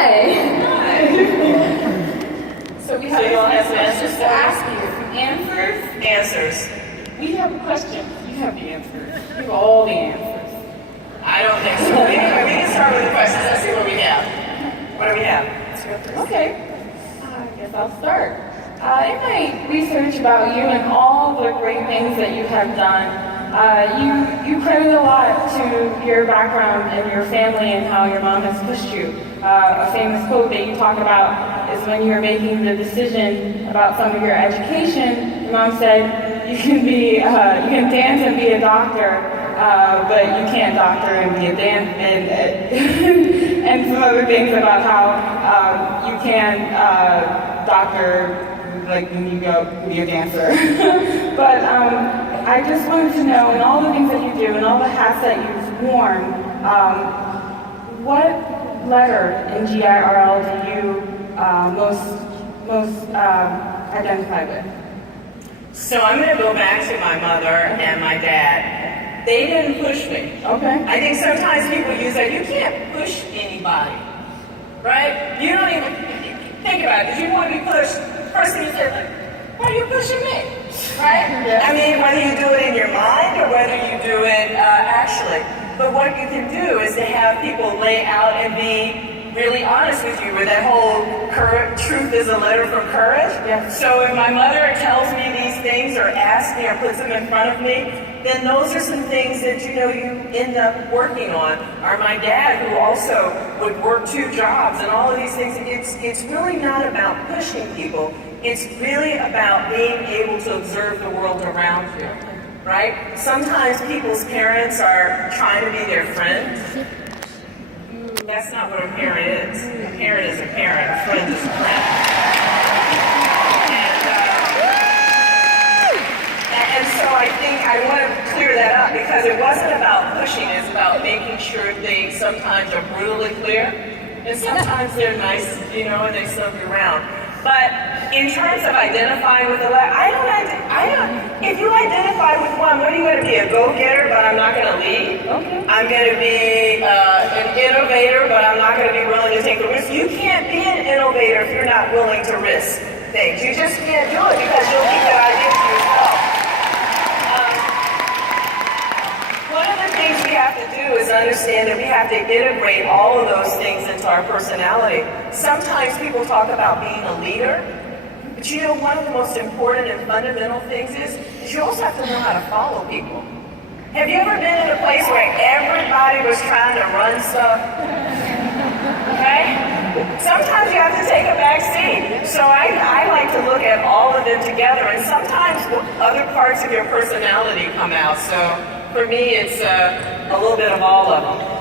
Hi. So we have all have answers to ask you. Answers. We have questions. You have the answers. You have all the answers. I don't think so. We can start with the questions. Let's see what we have. What do we have? Let's go first. Okay. I guess I'll start. In my research about you and all the great things that you have done, you credit a lot to your background and your family and how your mom has pushed you. A famous quote that you talk about is when you were making the decision about some of your education, your mom said, you can dance and be a doctor, but you can't doctor and be a dance, and some other things about how you can doctor like when you go be a dancer. But I just wanted to know, in all the things that you do and all the hats that you've worn, what letter in GIRL do you most identify with? So I'm going to go back to my mother and my dad. They didn't push me. Okay. I think sometimes people use that. You can't push anybody, right? You don't even think about it. If you want to be pushed, first thing you say, like, why are you pushing me? Right? Yeah. I mean, whether you do it in your mind or whether you do it actually. But what you can do is to have people lay out and be really honest with you with that whole truth is a letter from courage. Yes. So if my mother tells me these things or asks me or puts them in front of me, then those are some things that you end up working on. Or my dad, who also would work 2 jobs and all of these things, it's really not about pushing people. It's really about being able to observe the world around you, right? Sometimes people's parents are trying to be their friends. That's not what a parent is. A parent is a parent, a friend is a friend. And so I think I want to clear that up because it wasn't about pushing, it's about making sure things sometimes are brutally clear and sometimes they're nice, and they serve you around. But in terms of identifying with the letter, if you identify with one, what are you going to be? A go-getter, but I'm not going to lead? Okay. I'm going to be an innovator, but I'm not going to be willing to take the risk. You can't be an innovator if you're not willing to risk things. You just can't do it because you'll keep that idea to yourself. One of the things we have to do is understand that we have to integrate all of those things into our personality. Sometimes people talk about being a leader, but one of the most important and fundamental things is you also have to know how to follow people. Have you ever been in a place where everybody was trying to run stuff? Okay? Sometimes you have to take a back seat. So I like to look at all of them together, and sometimes other parts of your personality come out. So for me, it's a little bit of all of them.